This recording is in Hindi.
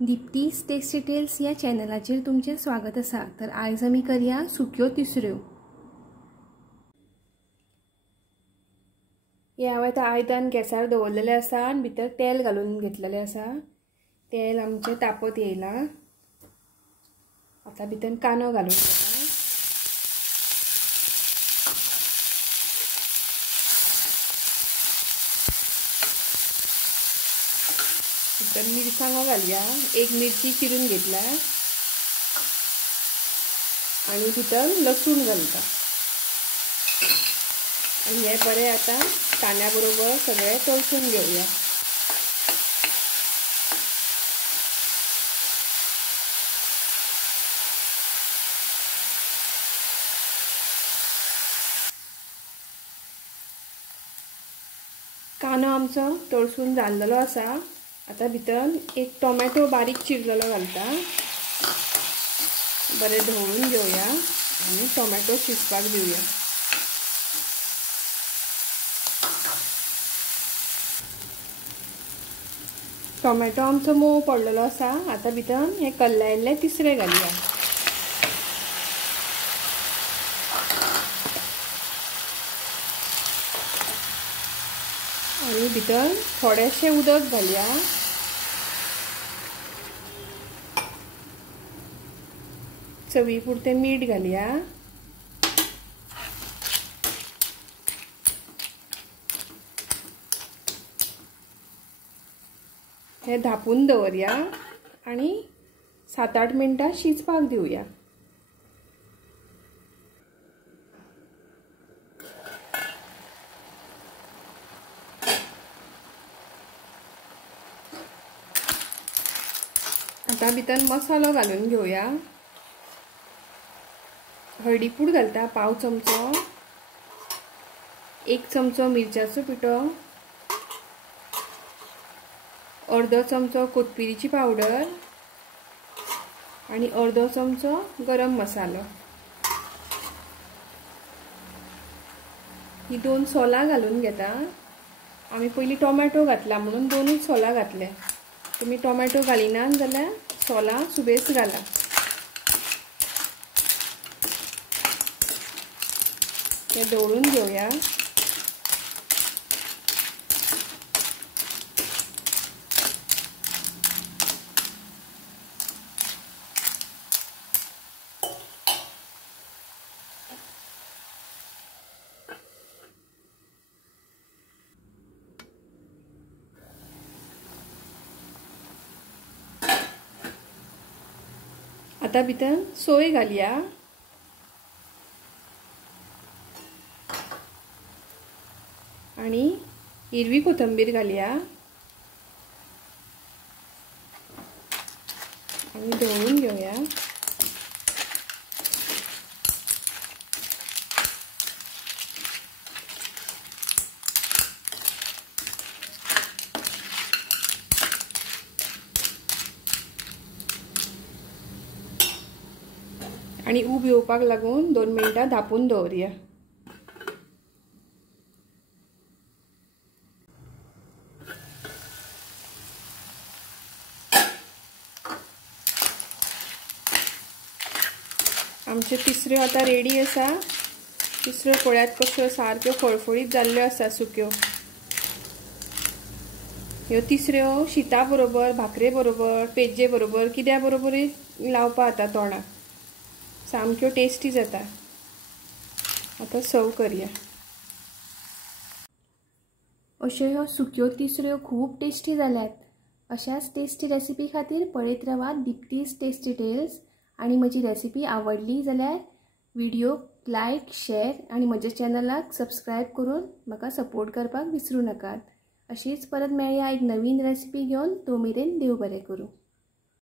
दीप्तीज टेस्टी टेल्स या चॅनलाचेर तुमचे स्वागत आसा। तर आज आमी करया सुक्यो तिसऱ्यो। हे हांवें आतां आयदन गॅसार दवरलेलें आसा आनी भितर तेल घालून घेतलेलें आसा। तेल आमचें तापत येयलां। आतां भितर कांदो घालून घेता। भितर मिरसांगो घालया। एक मिरची चिरून घेतला आणि भितर लसूण घालता आणि हे बरे आता कांद्या बरोबर सगळे तळसून घेऊया। कांदो आमचो तळसून जाल्लेलो आसा। आता भितर एक टोमॅटो बारीक चिरलेलो घालता। बरे धवळून घेऊया आणि टोमॅटो शिजपाक दिवया। टोमॅटो आमचो मोव पडलेलो आसा। आता भितर हे कल्लायल्ले तिसरे घालया। आणि भितर थोडेशे उदक घालया। चवी पुरते मीठ घालया। हे धापून दवरया आणि 7-8 मिनिटां शिजपाक दिवया। आता भितर मसालो घालून घेऊया। हळदी पूड घालता पाव चमचो, 1 चमचो मिरच्याचो पिठो, अर्धो चमचो कोथमिरीची पावडर आणि अर्धो चमचो गरम मसालो। ही 2 सोलां घालून घेता। आमी पयली टोमॅटो घातला म्हणून 2च सोलां घातले। तुम्ही टोमॅटो घालिनात जाल्यार सोलां सुबेज घाला। हे दवरून घेऊया। आता भितर सोय घालया आणि हिरवी कोथिंबीर घालया आणि ढवळून घेऊया। आणि उब येवपाक लागून 2 मिनिटां धापून दवरया। आमचे तिसऱ्यो आता रेडी आसा। तिसऱ्यो पळयात कश्यो सारक्यो फळफळीत जाल्ल्यो आसा सुक्यो। ह्यो तिसऱ्यो शीता बरोबर, भाकरे बरोबर, पेजे बरोबर, किद्या बरोबरय लावपा आता तोंडाक। सामक्यो टेस्टी जाता। आता सर्व करया। अश्यो ह्यो सुक्यो तिसऱ्यो खूब टेस्टी जाल्यात। अशाच टेस्टी रेसिपी खातीर पळयत रावात दीप्तीज टेस्टी टेल्स। आणि म्हजी रेसिपी आवडली जाल्यार व्हिडिओक लायक, शेअर आणि म्हज्या चॅनलाक सबस्क्राईब करून म्हाका सपोर्ट करपाक विसरूं नाकात। अशीच परत मेळया एक नवीन रेसिपी घेवन। तो मेरेन देव बरें करूं।